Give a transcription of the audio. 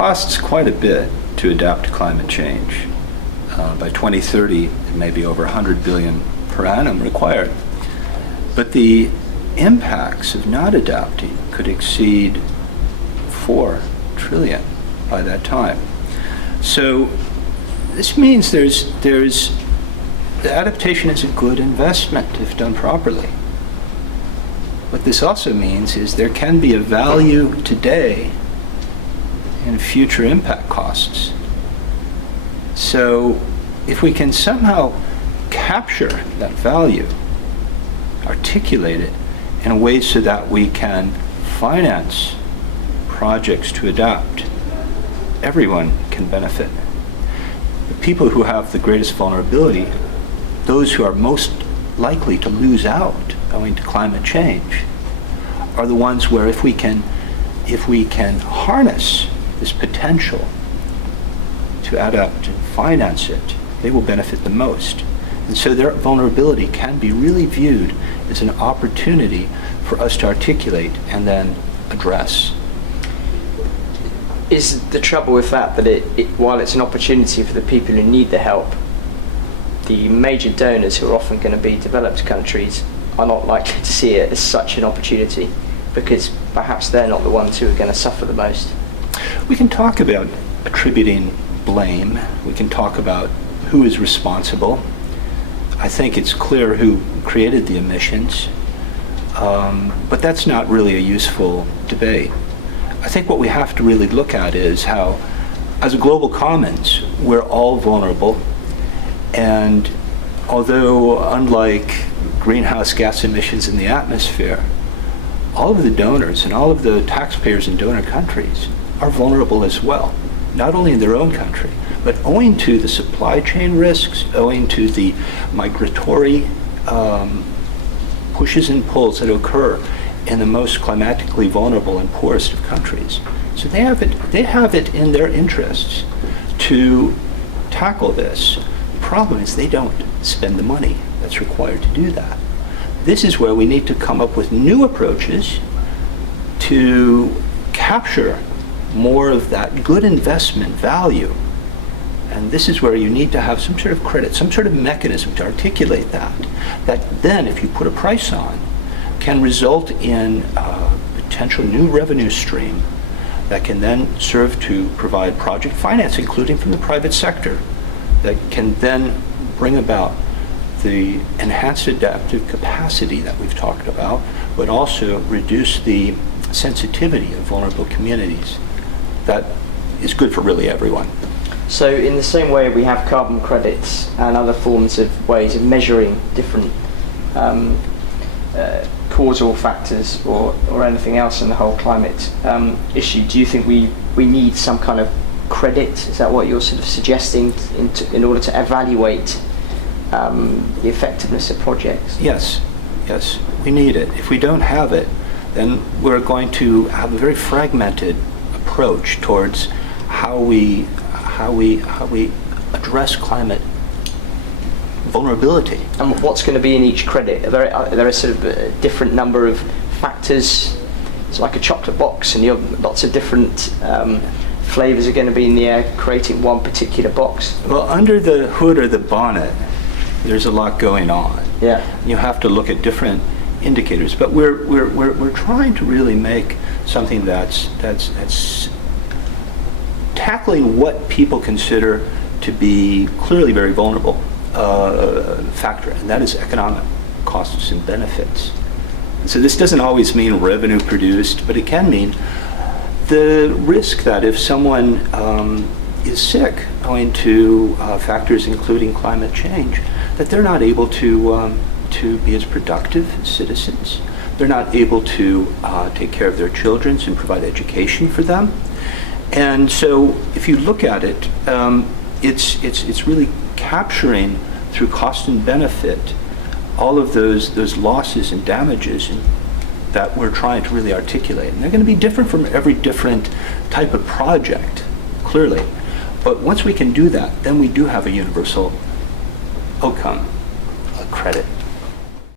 costs quite a bit to adapt to climate change. By 2030, it may be over 100 billion per annum required. But the impacts of not adapting could exceed 4 trillion by that time. So this means the adaptation is a good investment if done properly. What this also means is there can be a value today in future impact costs. So if we can somehow capture that value, articulate it in a way so that we can finance projects to adapt, everyone can benefit. The people who have the greatest vulnerability, those who are most likely to lose out owing to climate change, are the ones where if we can harness this potential to adapt and finance it, they will benefit the most. And so their vulnerability can be really viewed as an opportunity for us to articulate and then address. Is the trouble with that while it's an opportunity for the people who need the help, the major donors who are often going to be developed countries are not likely to see it as such an opportunity because perhaps they're not the ones who are going to suffer the most? We can talk about attributing blame. We can talk about who is responsible. I think it's clear who created the emissions, but that's not really a useful debate. I think what we have to really look at is how, as a global commons, we're all vulnerable, and although unlike greenhouse gas emissions in the atmosphere, all of the donors and all of the taxpayers in donor countries are vulnerable as well, not only in their own country, but owing to the supply chain risks, owing to the migratory pushes and pulls that occur in the most climatically vulnerable and poorest of countries. So they have it in their interests to tackle this. The problem is they don't spend the money that's required to do that. This is where we need to come up with new approaches to capture more of that good investment value. And this is where you need to have some sort of credit, some sort of mechanism to articulate that then, if you put a price on, can result in a potential new revenue stream that can then serve to provide project finance, including from the private sector, that can then bring about the enhanced adaptive capacity that we've talked about, but also reduce the sensitivity of vulnerable communities. That is good for really everyone. So in the same way we have carbon credits and other forms of ways of measuring different causal factors or anything else in the whole climate issue, do you think we need some kind of credit? Is that what you're sort of suggesting in order to evaluate the effectiveness of projects? Yes, we need it. If we don't have it, then we're going to have a very fragmented approach towards how we address climate vulnerability. And what's going to be in each credit? Are there a sort of a different number of factors? It's like a chocolate box, and lots of different flavors are going to be in the air, creating one particular box. Well, under the hood or the bonnet, there's a lot going on. Yeah. You have to look at different indicators, but we're trying to really make something that's tackling what people consider to be clearly very vulnerable factor, and that is economic costs and benefits. So this doesn't always mean revenue produced, but it can mean the risk that if someone is sick owing to factors including climate change, that they're not able to be as productive as citizens. They're not able to take care of their children and provide education for them. And so if you look at it, it's really capturing through cost and benefit all of those losses and damages that we're trying to really articulate. And they're going to be different from every different type of project, clearly. But once we can do that, then we do have a universal outcome, a credit.